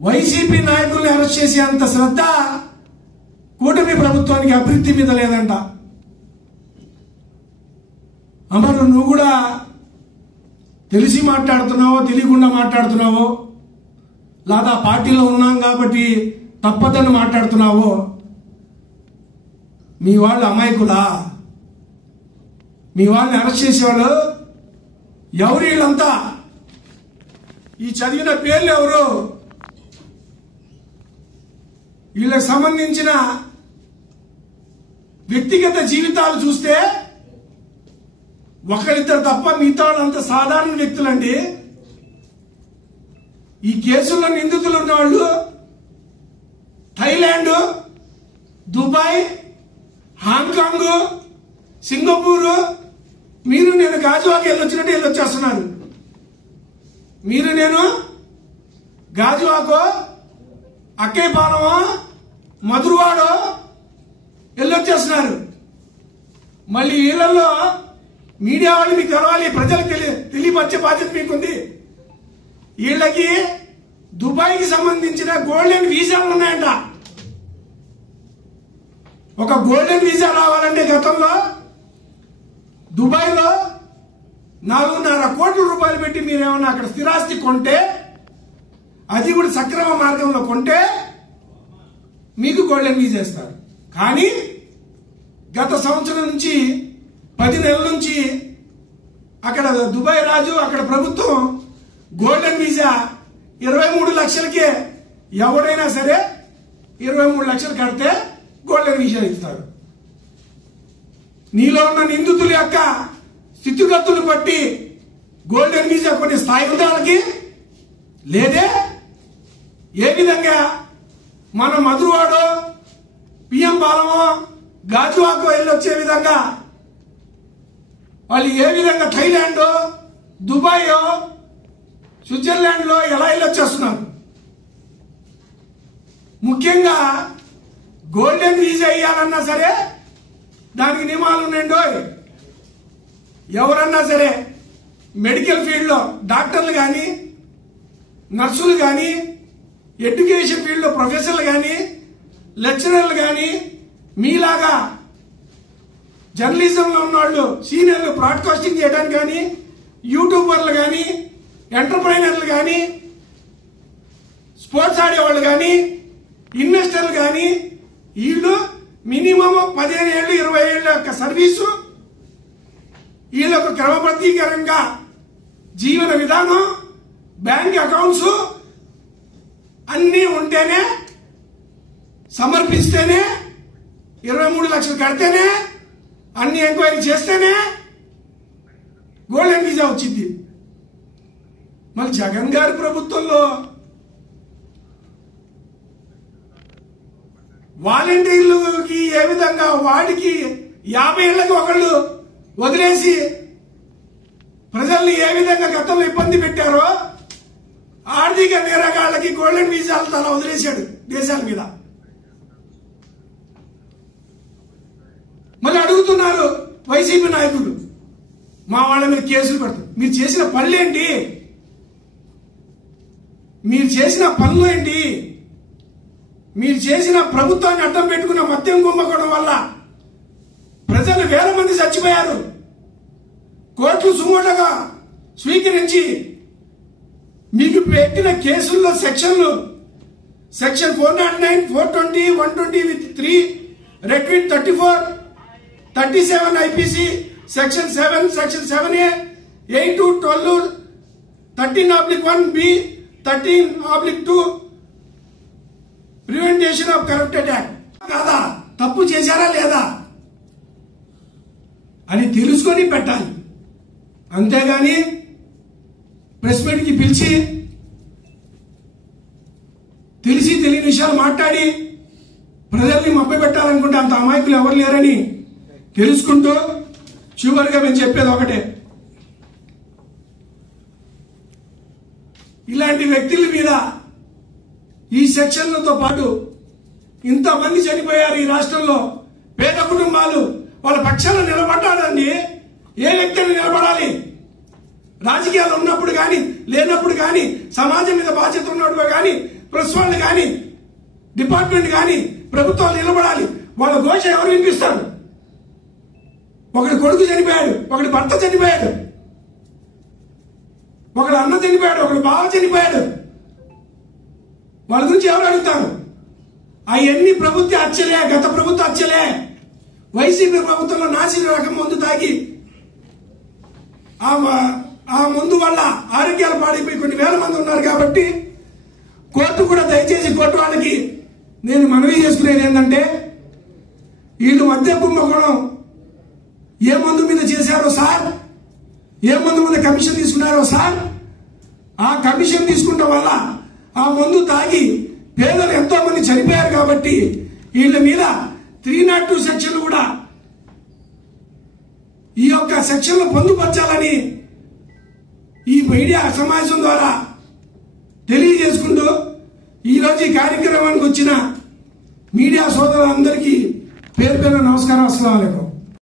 YCP నాయకుల్ని arrest చేసే అంత శ్రద్ధ కూటమి ప్రభుత్వానికి అభివృద్ధి మీద లేదంట. అమరు నువ్వు కూడా తెలిసి మాట్లాడుతున్నావో తెలియకుండా మాట్లాడుతున్నావో, లేదా పార్టీలో ఉన్నాం కాబట్టి తప్పదని మాట్లాడుతున్నావో, మీ వాళ్ళు అమాయకులా? మీ వాళ్ళని అరెస్ట్ చేసేవాళ్ళు ఎవరు? వీళ్ళంతా ఈ చదివిన పేర్లు ఎవరు? వీళ్ళకి సంబంధించిన వ్యక్తిగత జీవితాలు చూస్తే ఒకరిద్దరు తప్ప మిగతా వాళ్ళంతా సాధారణ వ్యక్తులండి. ఈ కేసుల్లో నిందితులు ఉన్నవాళ్ళు థాయిలాండ్, దుబాయ్, హాంకాంగ్, సింగపూరు. మీరు నేను గాజువాకు వెళ్ళొచ్చినట్టు వెళ్ళొచ్చేస్తున్నారు. మీరు నేను గాజువాకో, అక్కేపాలమో, మధురవాడో వెళ్ళొచ్చేస్తున్నారు. మళ్ళీ వీళ్ళల్లో మీడియా వాళ్ళు మీకు తెలవాలి, ప్రజలకు తెలియపరిచే బాధ్యత మీకుంది. వీళ్ళకి దుబాయ్కి సంబంధించిన గోల్డెన్ వీసాలు ఉన్నాయంట. ఒక గోల్డెన్ వీసా రావాలంటే గతంలో దుబాయ్లో 4.5 కోట్ల రూపాయలు పెట్టి మీరేమన్నా అక్కడ స్థిరాస్తి కొంటే, అది కూడా సక్రమ మార్గంలో కొంటే మీకు గోల్డెన్ వీసా ఇస్తారు. కానీ గత సంవత్సరం నుంచి 10 నెలల నుంచి అక్కడ దుబాయ్ రాజు, అక్కడ ప్రభుత్వం గోల్డెన్ వీసా 23 లక్షలకే ఎవరైనా సరే 23 లక్షలు కడితే గోల్డెన్ వీసా ఇస్తారు. నీలో ఉన్న నిందితుల యొక్క స్థితిగతులు బట్టి గోల్డెన్ వీసా కొన్ని స్థాయి ఉందాలకి లేదే. ఏ విధంగా మన మధురవాడో, పిఎం పాలమో, గాజువాకో వెళ్ళొచ్చే విధంగా వాళ్ళు ఏ విధంగా థాయిలాండ్, దుబాయ్, స్విట్జర్లాండ్ లో ఎలా వెళ్ళొచ్చేస్తున్నారు. ముఖ్యంగా గోల్డెన్ వీసా ఇవ్వాలన్నా సరే దానికి నియమాలు ఉన్నాయండో. ఎవరన్నా సరే మెడికల్ ఫీల్డ్ లో డాక్టర్లు కానీ, నర్సులు కానీ, ఎడ్యుకేషన్ ఫీల్డ్ లో ప్రొఫెసర్లు కానీ, లెక్చరర్లు కానీ, మీలాగా జర్నలిజంలో ఉన్నవాళ్ళు, సీనియర్లు బ్రాడ్కాస్టింగ్ చేయడానికి కానీ, యూట్యూబర్లు కానీ, ఎంటర్ప్రైనర్లు కానీ, స్పోర్ట్స్ ఆడేవాళ్ళు కానీ, ఇన్వెస్టర్లు కానీ, వీళ్ళు మినిమం 15 ఏళ్ళు 20 ఏళ్ళ యొక్క సర్వీసు, వీళ్ళకు క్రమబద్ధీకరంగా జీవన విధానం, బ్యాంక్ అకౌంట్స్ అన్నీ ఉంటేనే, సమర్పిస్తేనే, 23 లక్షలు కడితేనే, అన్ని ఎంక్వైరీ చేస్తేనే గోల్డెన్ వీసా వచ్చింది. మళ్ళీ జగన్ గారి ప్రభుత్వంలో వాలంటీర్లకి ఏ విధంగా వాడికి 50 ఏళ్లకు ఒకళ్ళు వదిలేసి ప్రజల్ని ఏ విధంగా గతంలో ఇబ్బంది పెట్టారో, ఆర్థిక నేరగాళ్లకి గోల్డెన్ వీసాలు అలా వదిలేశాడు దేశాల మీద. మళ్ళీ అడుగుతున్నారు వైసీపీ నాయకులు, మా వాళ్ళ మీద కేసులు పెడతారు. మీరు చేసిన పనులేంటి? మీరు చేసిన పనులు ఏంటి? మీరు చేసిన ప్రభుత్వాన్ని అడ్డం పెట్టుకున్న మద్యం కుంభకోణం వల్ల ప్రజలు వేల మంది చచ్చిపోయారు. కోర్టులు సుమోటగా స్వీకరించి మీకు పెట్టిన కేసుల్లో సెక్షన్లు, section 409, 420, 120 with 3, Red 34, 37 IPC, section 7, section 7A, 8 to 12, 13/1B, 13/2 prevention of corrupted act కాదా? తప్పు చేశారా లేదా అని తెలుసుకొని పెట్టాలి. అంతేగాని ప్రెస్ మీట్ కి పిలిచి తెలిసి తెలియని విషయాలు మాట్లాడి ప్రజల్ని మభ్యపెట్టాలనుకుంటే అంత అమాయకులు ఎవరు లేరని తెలుసుకుంటూ చివరిగా మేము చెప్పేది ఒకటే, ఇలాంటి వ్యక్తుల మీద ఈ సెక్షన్లతో పాటు ఇంతమంది చనిపోయారు ఈ రాష్ట్రంలో. పేద కుటుంబాలు వాళ్ళ పక్షాన నిలబడ్డాడండి. ఏ వ్యక్తిని నిలబడాలి? రాజకీయాలు ఉన్నప్పుడు కానీ, లేనప్పుడు కానీ, సమాజం మీద బాధ్యత ఉన్నప్పుడు కానీ ప్రెస్ వాళ్ళు కానీ డిపార్ట్మెంట్ కానీ ప్రభుత్వాలు నిలబడాలి. వాళ్ళ ఘోష ఎవరు వినిపిస్తారు? ఒకటి కొడుకు చనిపోయాడు, ఒకటి భర్త చనిపోయాడు, ఒకడు అన్న చనిపోయాడు, ఒకడు బావ చనిపోయాడు. వాళ్ళ గురించి ఎవరు అడుగుతారు? అవన్నీ ప్రభుత్వ హత్యలే, గత ప్రభుత్వ హత్యలే. వైసీపీ ప్రభుత్వంలో నాసిరకం రకం మందు తాగి ఆ మందు వల్ల ఆరోగ్యాలు పాడైపోయి కొన్ని వేల మంది ఉన్నారు. కాబట్టి కోర్టు కూడా దయచేసి కోర్టు వాళ్ళకి నేను మనవి చేసుకునేది ఏంటంటే, వీళ్ళు మద్య కుంభకోణం ఏ మందు మీద చేశారో సార్, ఏ మందు మీద కమిషన్ తీసుకున్నారో సార్, ఆ కమిషన్ తీసుకుంటాం వల్ల ఆ మందు తాగి పేదలు ఎంతో మంది చనిపోయారు. కాబట్టి వీళ్ళ మీద 302 సెక్షన్లు కూడా ఈ యొక్క సెక్షన్లు పొందుపరచాలని ఈ మీడియా సమావేశం ద్వారా తెలియజేసుకుంటూ ఈరోజు ఈ కార్యక్రమానికి వచ్చిన మీడియా సోదరులందరికీ పేరు పేరు నమస్కారం. అస్సలాము అలైకుం.